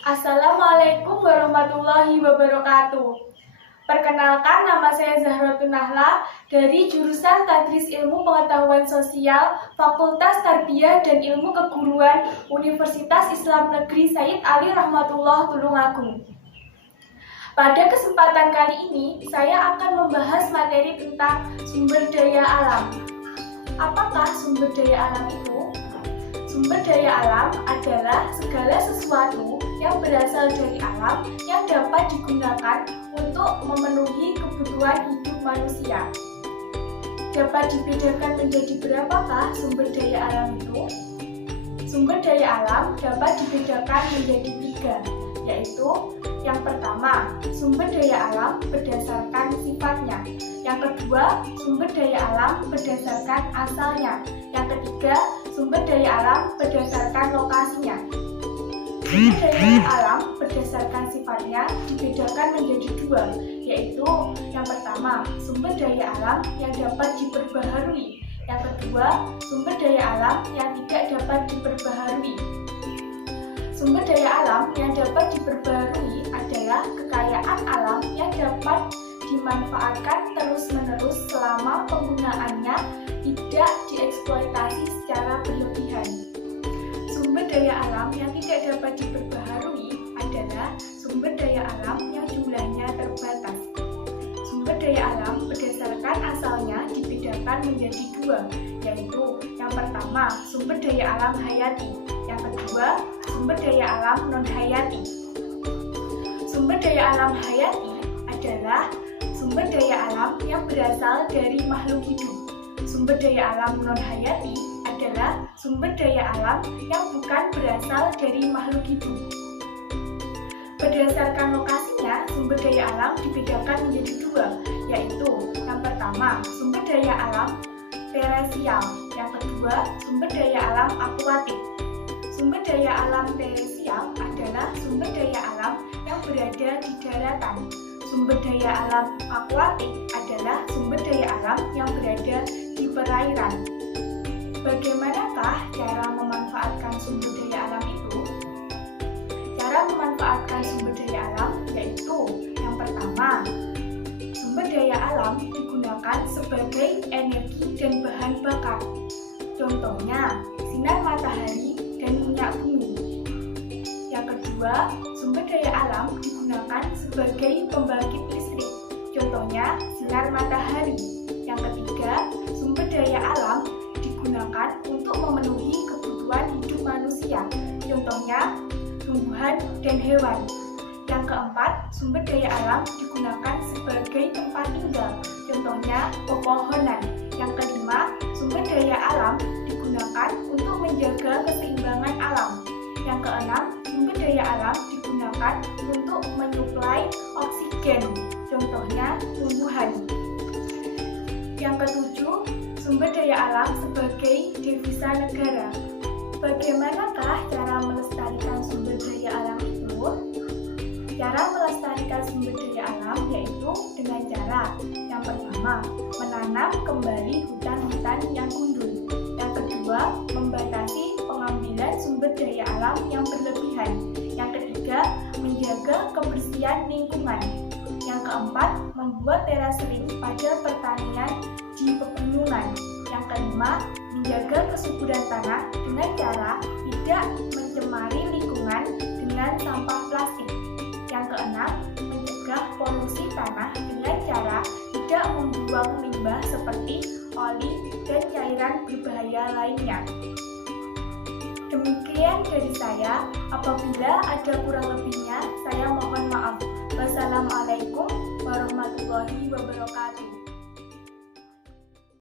Assalamualaikum warahmatullahi wabarakatuh. Perkenalkan, nama saya Zahratun Nahla dari jurusan Tadris Ilmu Pengetahuan Sosial, Fakultas Tarbiyah dan Ilmu Keguruan, Universitas Islam Negeri Sayyid Ali Rahmatullah Tulungagung. Pada kesempatan kali ini, saya akan membahas materi tentang sumber daya alam. Apakah sumber daya alam itu? Sumber daya alam adalah segala sesuatu yang berasal dari alam yang dapat digunakan untuk memenuhi kebutuhan hidup manusia. Dapat dibedakan menjadi berapakah sumber daya alam itu? Sumber daya alam dapat dibedakan menjadi 3, yaitu yang pertama, sumber daya alam berdasarkan sifatnya. Yang kedua, sumber daya alam berdasarkan asalnya. Yang ketiga, sumber daya alam berdasarkan lokasinya. Sumber daya alam berdasarkan sifatnya dibedakan menjadi 2, yaitu yang pertama, sumber daya alam yang dapat diperbaharui. Yang kedua, sumber daya alam yang tidak dapat diperbaharui. Sumber daya alam yang dapat diperbaharui adalah kekayaan alam yang dapat dimanfaatkan terus-menerus selama penggunaannya tidak dieksploitasi secara berlebihan. Sumber daya alam yang tidak dapat diperbaharui adalah sumber daya alam yang jumlahnya terbatas. Sumber daya alam berdasarkan asalnya dibedakan menjadi 2, yaitu yang pertama, sumber daya alam hayati. Yang kedua, sumber daya alam non-hayati. Sumber daya alam hayati adalah sumber daya alam yang berasal dari makhluk hidup. Sumber daya alam non-hayati adalah sumber daya alam yang bukan berasal dari makhluk hidup. Berdasarkan lokasinya, sumber daya alam dibedakan menjadi 2, yaitu yang pertama, sumber daya alam terrestrial. Yang kedua, sumber daya alam akuatik. Sumber daya alam terrestrial adalah sumber daya alam yang berada di daratan. Sumber daya alam akuatik adalah sumber daya alam yang berada di perairan. Bagaimanakah cara memanfaatkan sumber daya alam itu? Cara memanfaatkan sumber daya alam yaitu yang pertama, sumber daya alam digunakan sebagai energi dan bahan bakar. Contohnya, sinar matahari dan minyak bumi. Yang kedua, sumber daya alam digunakan sebagai pembangkit listrik. Contohnya, sinar matahari. Yang ketiga, sumber daya alam digunakan untuk memenuhi kebutuhan hidup manusia. Contohnya, tumbuhan dan hewan. Yang keempat, sumber daya alam digunakan sebagai tempat tinggal. Contohnya, pepohonan. Yang kelima, sumber daya alam digunakan untuk menjaga keseimbangan alam. Yang keenam, sumber daya alam digunakan untuk menyuplai oksigen. Contohnya, tumbuhan. Yang ketujuh, sumber daya alam sebagai devisa negara. Bagaimanakah cara melestarikan sumber daya alam itu? Cara melestarikan sumber daya alam yaitu dengan cara yang pertama, menanam kembali hutan-hutan yang gundul. Yang kedua, membatasi pengambilan sumber daya alam yang berlebihan. Yang ketiga, menjaga kebersihan lingkungan. Yang keempat, membuat terasering pada pertanian di pegunungan. Yang kelima, menjaga kesuburan tanah dengan cara tidak mencemari lingkungan dengan sampah plastik. Yang keenam, mencegah polusi tanah dengan cara tidak membuang limbah seperti oli dan cairan berbahaya lainnya. Demikian dari saya, apabila ada kurang lebihnya, saya mohon